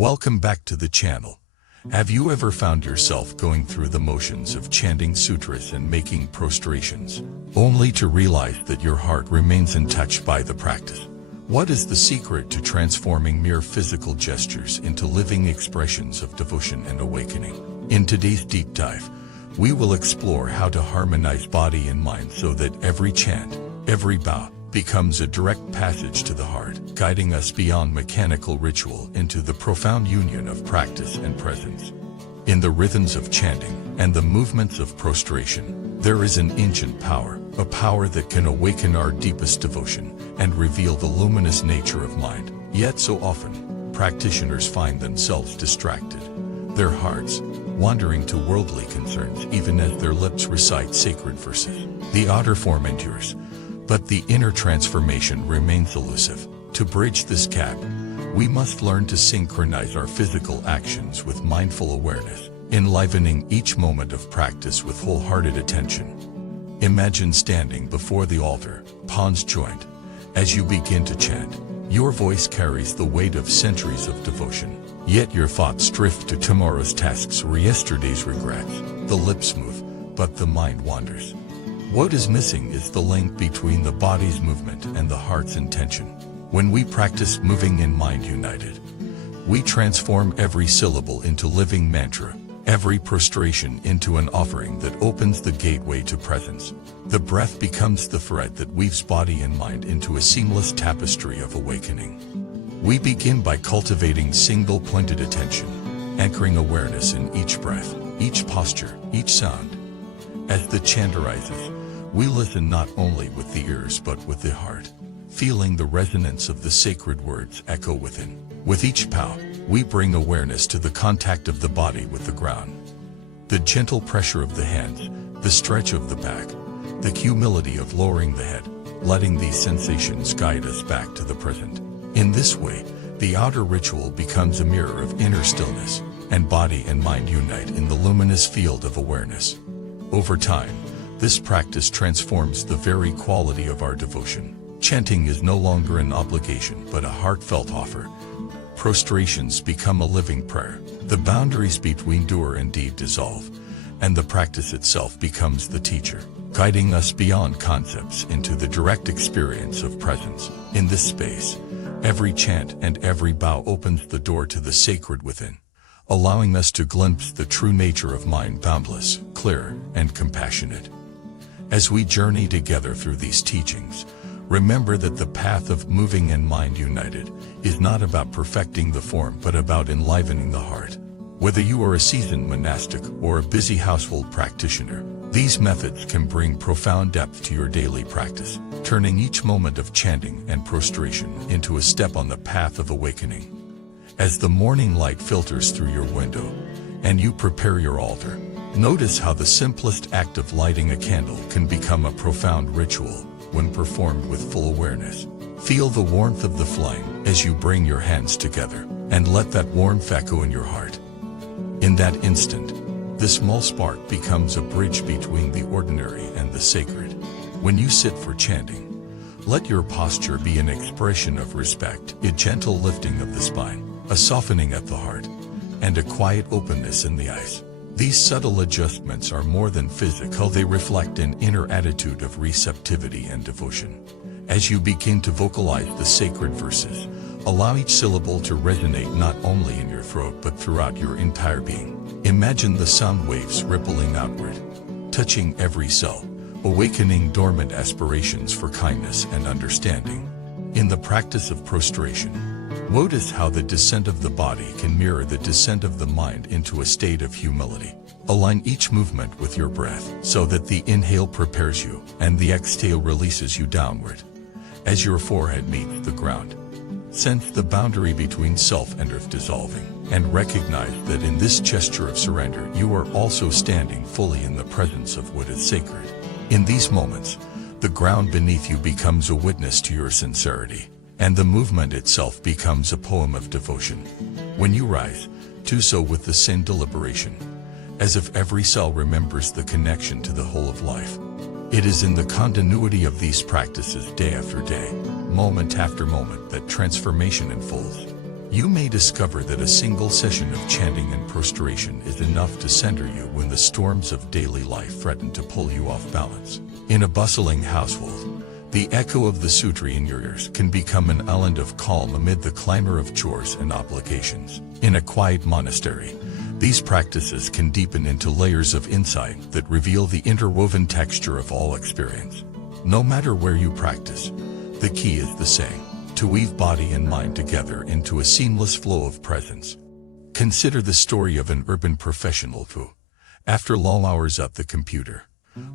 Welcome back to the channel. Have you ever found yourself going through the motions of chanting sutras and making prostrations, only to realize that your heart remains untouched by the practice? What is the secret to transforming mere physical gestures into living expressions of devotion and awakening? In today's deep dive, we will explore how to harmonize body and mind so that every chant, every bow, becomes a direct passage to the heart, guiding us beyond mechanical ritual into the profound union of practice and presence. In the rhythms of chanting and the movements of prostration, there is an ancient power, a power that can awaken our deepest devotion and reveal the luminous nature of mind. Yet so often, practitioners find themselves distracted, their hearts wandering to worldly concerns even as their lips recite sacred verses. The outer form endures, but the inner transformation remains elusive. To bridge this gap, we must learn to synchronize our physical actions with mindful awareness, enlivening each moment of practice with wholehearted attention. Imagine standing before the altar, palms joined. As you begin to chant, your voice carries the weight of centuries of devotion, yet your thoughts drift to tomorrow's tasks or yesterday's regrets. The lips move, but the mind wanders. What is missing is the link between the body's movement and the heart's intention. When we practice moving in mind united, we transform every syllable into living mantra, every prostration into an offering that opens the gateway to presence. The breath becomes the thread that weaves body and mind into a seamless tapestry of awakening. We begin by cultivating single-pointed attention, anchoring awareness in each breath, each posture, each sound. As the chant arises, we listen not only with the ears but with the heart, feeling the resonance of the sacred words echo within. With each pow, we bring awareness to the contact of the body with the ground. The gentle pressure of the hands, the stretch of the back, the humility of lowering the head, letting these sensations guide us back to the present. In this way, the outer ritual becomes a mirror of inner stillness, and body and mind unite in the luminous field of awareness. Over time, this practice transforms the very quality of our devotion. Chanting is no longer an obligation but a heartfelt offer. Prostrations become a living prayer. The boundaries between doer and deed dissolve, and the practice itself becomes the teacher, guiding us beyond concepts into the direct experience of presence. In this space, every chant and every bow opens the door to the sacred within, allowing us to glimpse the true nature of mind, boundless, clear, and compassionate. As we journey together through these teachings, remember that the path of moving and mind united is not about perfecting the form but about enlivening the heart. Whether you are a seasoned monastic or a busy household practitioner, these methods can bring profound depth to your daily practice, turning each moment of chanting and prostration into a step on the path of awakening. As the morning light filters through your window and you prepare your altar, notice how the simplest act of lighting a candle can become a profound ritual when performed with full awareness. Feel the warmth of the flame as you bring your hands together, and let that warmth echo in your heart. In that instant, the small spark becomes a bridge between the ordinary and the sacred. When you sit for chanting, let your posture be an expression of respect, a gentle lifting of the spine, a softening at the heart, and a quiet openness in the eyes. These subtle adjustments are more than physical, they reflect an inner attitude of receptivity and devotion. As you begin to vocalize the sacred verses, allow each syllable to resonate not only in your throat but throughout your entire being. Imagine the sound waves rippling outward, touching every cell, awakening dormant aspirations for kindness and understanding. In the practice of prostration, notice how the descent of the body can mirror the descent of the mind into a state of humility. Align each movement with your breath so that the inhale prepares you and the exhale releases you downward. As your forehead meets the ground, sense the boundary between self and earth dissolving, and recognize that in this gesture of surrender you are also standing fully in the presence of what is sacred. In these moments, the ground beneath you becomes a witness to your sincerity, and the movement itself becomes a poem of devotion. When you rise, do so with the same deliberation, as if every cell remembers the connection to the whole of life. It is in the continuity of these practices day after day, moment after moment, that transformation unfolds. You may discover that a single session of chanting and prostration is enough to center you when the storms of daily life threaten to pull you off balance. In a bustling household, the echo of the sutra in your ears can become an island of calm amid the clamor of chores and obligations. In a quiet monastery, these practices can deepen into layers of insight that reveal the interwoven texture of all experience. No matter where you practice, the key is the same: to weave body and mind together into a seamless flow of presence. Consider the story of an urban professional who, after long hours at the computer,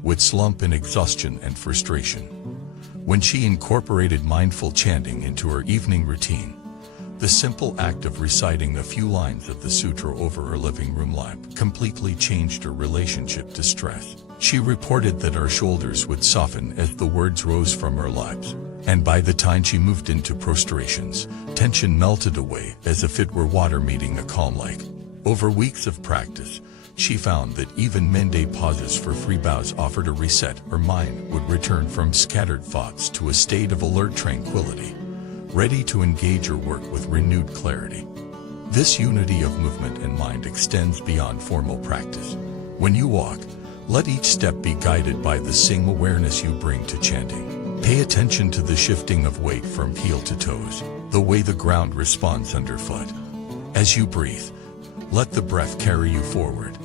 would slump in exhaustion and frustration. When she incorporated mindful chanting into her evening routine, the simple act of reciting a few lines of the sutra over her living room lamp completely changed her relationship to stress. She reported that her shoulders would soften as the words rose from her lips, and by the time she moved into prostrations, tension melted away as if it were water meeting a calm lake. Over weeks of practice, she found that even mende pauses for free bows offered a reset. Her mind would return from scattered thoughts to a state of alert tranquility, ready to engage her work with renewed clarity. This unity of movement and mind extends beyond formal practice. When you walk, let each step be guided by the same awareness you bring to chanting. Pay attention to the shifting of weight from heel to toes, the way the ground responds underfoot. As you breathe, let the breath carry you forward,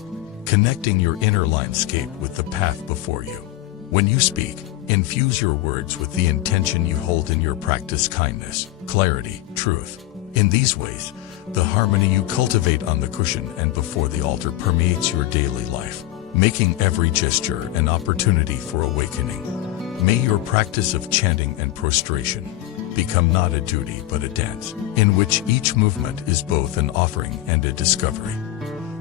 connecting your inner landscape with the path before you. When you speak, infuse your words with the intention you hold in your practice: kindness, clarity, truth. In these ways, the harmony you cultivate on the cushion and before the altar permeates your daily life, making every gesture an opportunity for awakening. May your practice of chanting and prostration become not a duty but a dance, in which each movement is both an offering and a discovery.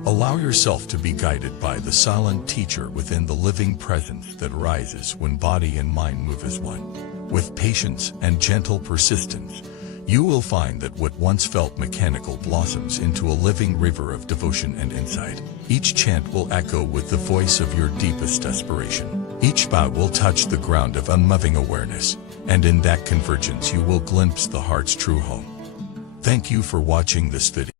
Allow yourself to be guided by the silent teacher within, the living presence that rises when body and mind move as one. With patience and gentle persistence, you will find that what once felt mechanical blossoms into a living river of devotion and insight. Each chant will echo with the voice of your deepest aspiration. Each bow will touch the ground of unmoving awareness, and in that convergence you will glimpse the heart's true home. Thank you for watching this video.